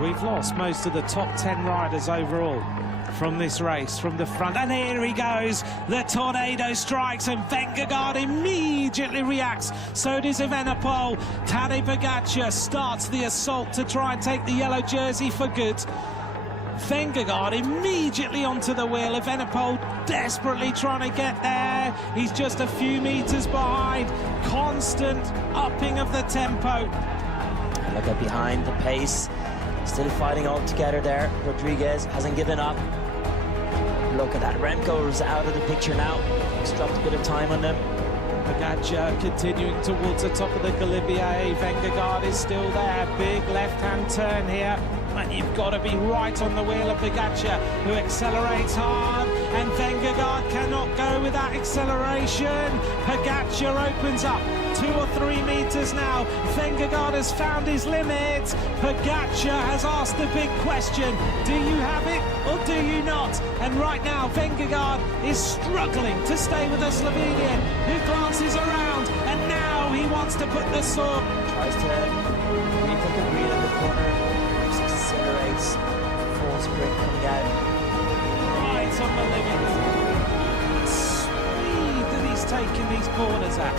We've lost most of the top 10 riders overall from this race, from the front. And here he goes. The tornado strikes and Vingegaard immediately reacts. So does Evenepoel. Tadej Pogacar starts the assault to try and take the yellow jersey for good. Vingegaard immediately onto the wheel. Evenepoel desperately trying to get there. He's just a few meters behind. Constant upping of the tempo. Look at behind the pace. Still fighting all together there. Rodriguez hasn't given up. Look at that. Remco's out of the picture now. He's dropped a bit of time on them. Pogacar continuing towards the top of the Galibier. Vingegaard is still there. Big left-hand turn here. And you've got to be right on the wheel of Pogacar, who accelerates hard. And Vingegaard cannot go with that acceleration. Pogacar opens up 2 or 3 meters now. Vingegaard has found his limit. Pogacar has asked the big question. Do you have it or do you not? And right now, Vingegaard is struggling to stay with the Slovenian, who glances around. And now he wants to put the sword. Tries to retake a wheel in the corner. Just accelerates. Full sprint coming out. Right on the limit. Speed that he's taking these corners at.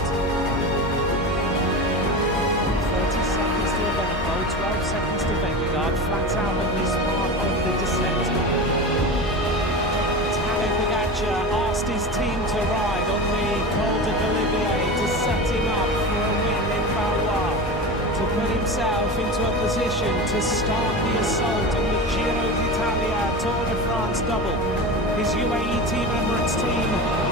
30 seconds to Evenepoel, 12 seconds to Vingegaard, flat out on this part of the descent. Tadej Pogacar asked his team to ride on the Col de Galibier to set him up for a win in Valois, to put himself into a position to start the assault on the Giro d'Italia Tour de France double. His UAE Team Emirates team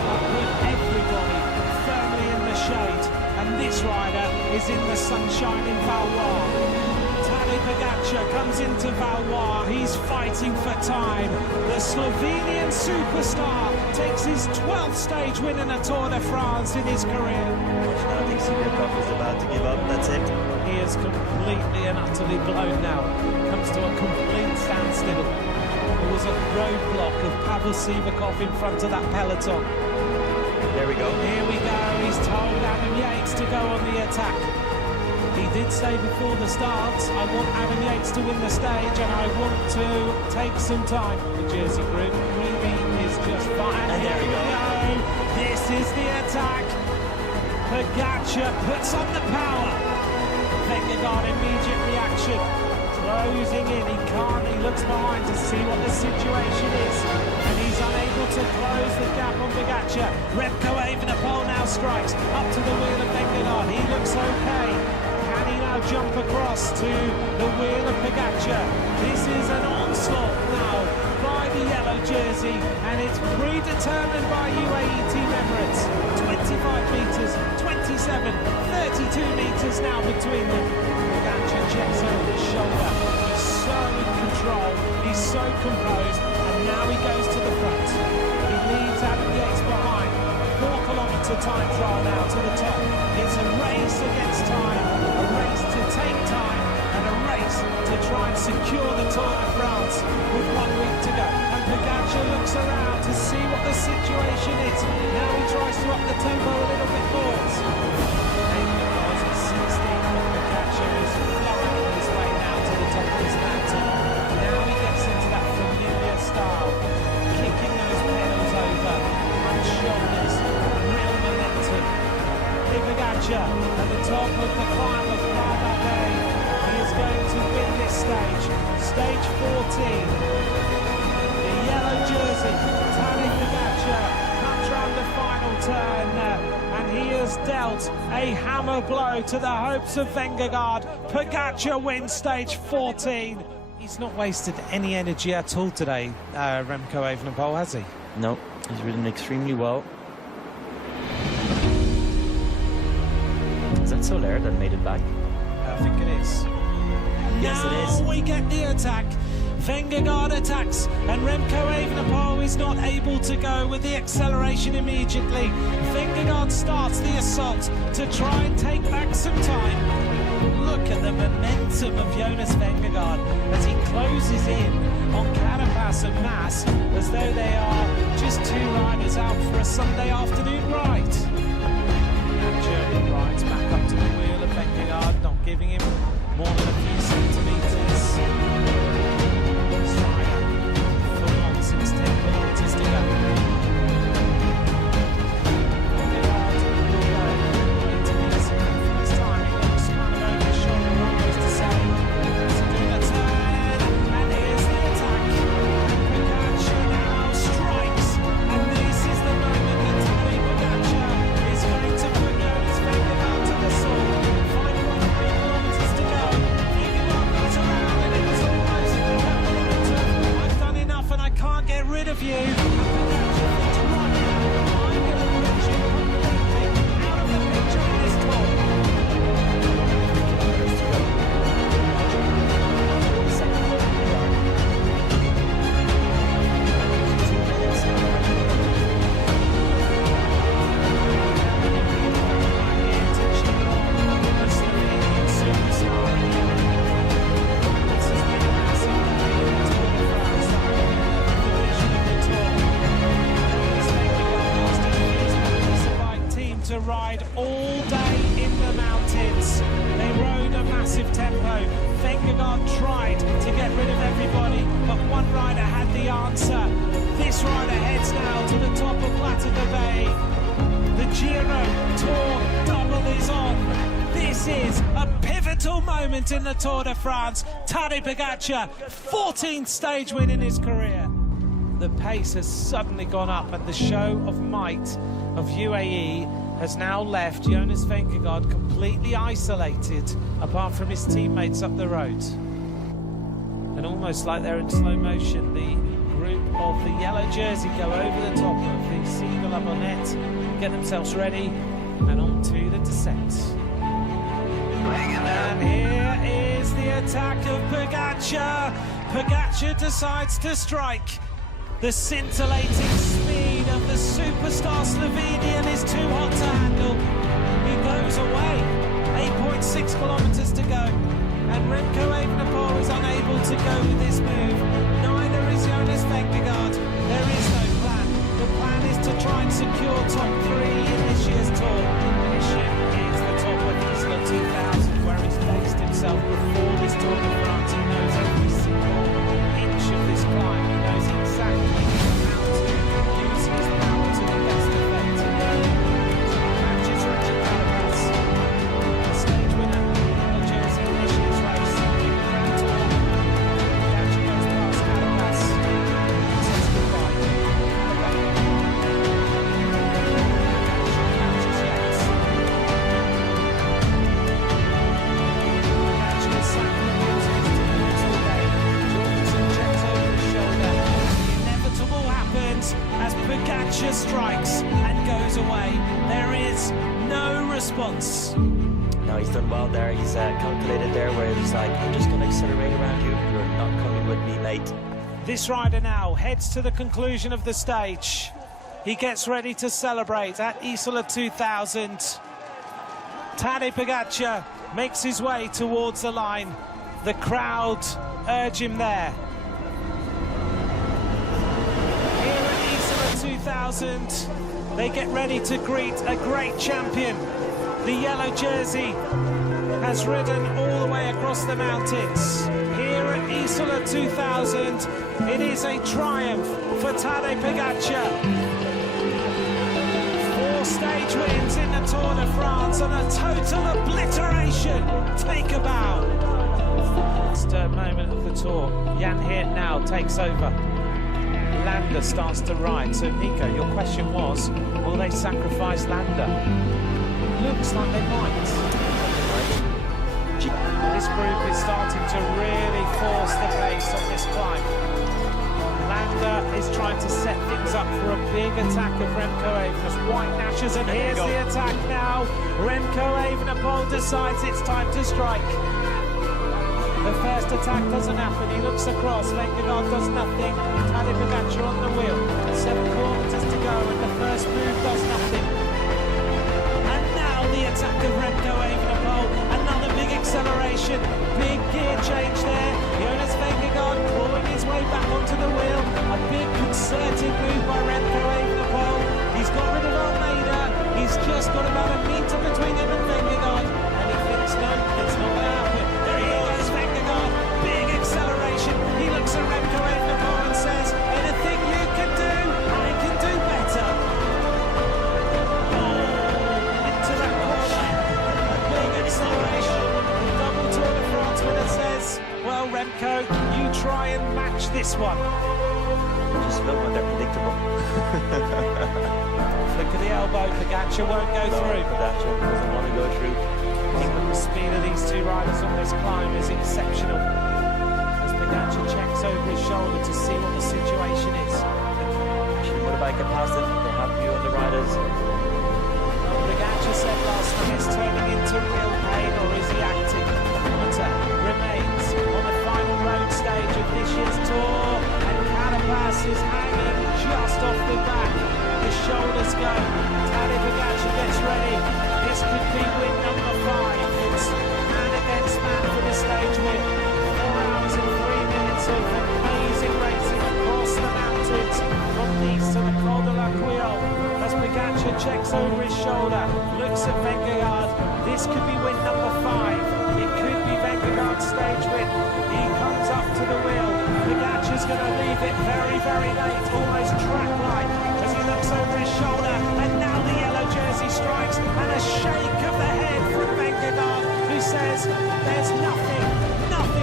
have put everybody firmly in the shade, and this rider is in the sunshine in Valois. Tadej Pogacar comes into Valois, he's fighting for time. The Slovenian superstar takes his 12th stage win in a Tour de France in his career. I think Supercup is about to give up, that's it. He is completely and utterly blown now. Comes to a complete standstill. There was a roadblock of Pavel Sivakov in front of that peloton. There we go. Here we go. He's told Adam Yates to go on the attack. He did say before the start, I want Adam Yates to win the stage and I want to take some time. The Jersey group really is just fine. And there we go. This is the attack. Pogacar puts on the power. Vingegaard immediate reaction. Closing in, he looks behind to see what the situation is, and he's unable to close the gap on Pogacar. Remco Evenepoel now strikes up to the wheel of Vingegaard. He looks okay. Can he now jump across to the wheel of Pogacar? This is an onslaught now by the yellow jersey, and it's predetermined by UAE Team Emirates. 25 meters, 27, 32 meters now between them. Pogacar checks over his shoulder. He's so in control, he's so composed, and now he goes to the front. He leaves Adam Yates behind. 4-kilometer time trial now to the top. It's a race against time, a race to take time, and a race to try and secure the Tour de France with 1 week to go. And Pogacar looks around to see what the situation is. Now he tries to up the tempo a little bit more. Pogacar is flowing his way now to the top of this mountain. Now he gets into that familiar style, kicking those pedals over, and shoulders, real momentum. Pogacar at the top of the climb of Relive. He is going to win this stage, stage 14. The yellow jersey, Tadej Pogacar, comes round the final turn, and he has dealt a hammer blow to the hopes of Vingegaard. Pogacar wins stage 14. He's not wasted any energy at all today, Remco Evenepoel, has he? No, he's ridden extremely well. Is that Soler that made it back? I think it is. Yes, now it is. We get the attack. Vingegaard attacks, and Remco Evenepoel is not able to go with the acceleration immediately. Vingegaard starts the assault to try and take back some time. Look at the momentum of Jonas Vingegaard as he closes in on Carapaz and Mas, as though they are just 2 riders out for a Sunday afternoon ride. And German rides back up to the wheel of Vingegaard, not giving him more than a few centimetres. Vingegaard tried to get rid of everybody, but one rider had the answer. This rider heads now to the top of Latiga Bay. The Giro Tour double is on. This is a pivotal moment in the Tour de France. Tadej Pogacar, 14th stage win in his career. The pace has suddenly gone up, and the show of might of UAE has now left Jonas Vingegaard completely isolated, apart from his teammates up the road. And almost like they're in slow motion, the group of the yellow jersey go over the top of the Seagull La Bonnette, get themselves ready, and on to the descent. And here is the attack of Pogacar. Pogacar decides to strike. The scintillating speed of the superstar Slovenian is too hot to handle. He goes away. 8.6 kilometers to go. And Remco Evenepoel is unable to go with this move. Neither is Jonas Vingegaard. There is no plan. The plan is to try and secure top 3 in this year's Tour. Mission is the top of Isla 2000, where he's based himself before this Tour de France. He knows every single inch of this climb. He knows exactly how to use his power to the best effect. Matches Richard Carapaz, the stage winner, the jersey in this year's race. Grand Tour. Pogacar goes past Carapaz and says goodbye. As Pogacar strikes and goes away, there is no response. No, he's done well there. He's calculated there where he's like, I'm just going to accelerate around you. You're not coming with me, mate. This rider now heads to the conclusion of the stage. He gets ready to celebrate at Isla 2000. Tadej Pogacar makes his way towards the line. The crowd urge him there. 2000, they get ready to greet a great champion. The yellow jersey has ridden all the way across the mountains. Here at Isla 2000, it is a triumph for Tadej Pogacar. 4 stage wins in the Tour de France and a total obliteration. Take a bow. Last moment of the Tour. Jan Hirt now takes over. Landa starts to ride. So Nico, your question was, will they sacrifice Landa? It looks like they might. This group is starting to really force the pace on this climb. Landa is trying to set things up for a big attack of Remco Evenepoel. White Nashers, and here's the attack now. Remco Evenepoel decides it's time to strike. The first attack doesn't happen, he looks across, Vingegaard does nothing, Tadej Pogacar on the wheel, 7 kilometers to go and the first move does nothing. And now the attack of Remco Evenepoel, another big acceleration, big gear change there, Jonas Vingegaard clawing his way back onto the wheel, a big concerted move by Remco Evenepoel, he's got rid of Almeida, he's just got about a metre between him and Vingegaard, and he thinks no, it's not going to happen. There he goes, Vingegaard, big acceleration, he looks at Remco Evenepoel and says, anything you can do, I can do better. Oh, into that corner, a big acceleration, the double Tour de France winner says, well Remco, you try and match this one. Just love when they're predictable. Look at the elbow, Pogacar won't go through. Pogacar doesn't want to go through. I think the speed of these 2 riders on this climb is exceptional. As Pogacar checks over his shoulder to see what the situation is. What about get past it? They have you on the riders. Pogacar said last night it's turning into real pain, or is he acting? Hunter remains on the final road stage of this year's Tour, and Carapaz is hanging just off the back. The shoulders go. Tadej Pogacar gets ready. This could be win number 5. It's man against man for the stage win. 4 hours and 3 minutes of amazing racing across the mountains from Nice to the Col de la Quille. As Pogacar checks over his shoulder, looks at Vingegaard. This could be win number 5. It could be Vingegaard's stage win. to the wheel. Pogacar's going to leave it very, very late, almost track-like, as he looks over his shoulder, and now the yellow jersey strikes, and a shake of the head from Vingegaard, who says, there's nothing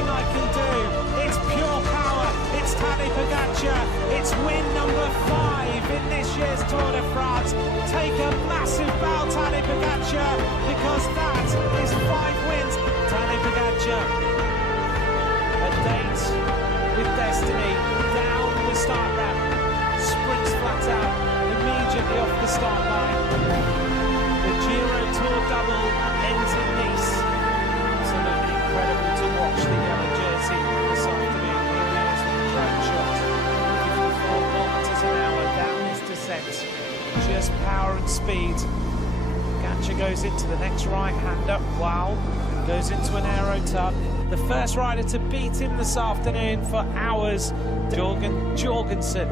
I can do. It's pure power. It's Tadej Pogacar. It's win number 5 in this year's Tour de France. Take a massive bow, Tadej Pogacar, because that is 5 wins. Tadej Pogacar, a date with destiny, down the start ramp, sprints flat out, immediately off the start line. The Giro Tour double ends in Nice. Absolutely incredible to watch the yellow jersey this afternoon. Here he is with the drone shot. 54 kilometers an hour down his descent. Just power and speed. Pogacar goes into the next right-hander. Wow. Goes into an aero tub. The first rider to beat him this afternoon for hours, Jorgensen.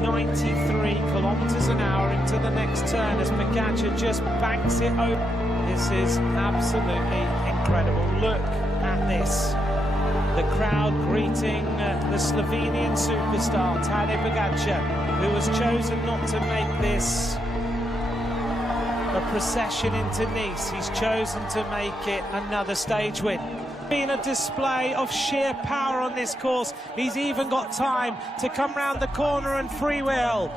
93 kilometers an hour into the next turn as Pogacar just banks it over. This is absolutely incredible. Look at this. The crowd greeting the Slovenian superstar, Tadej Pogacar, who has chosen not to make this a procession into Nice. He's chosen to make it another stage win. Been a display of sheer power on this course. He's even got time to come round the corner and freewheel.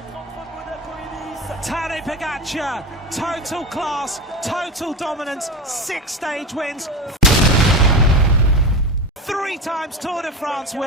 Tadej Pogacar, total class, total dominance, 6 stage wins, 3 times Tour de France win.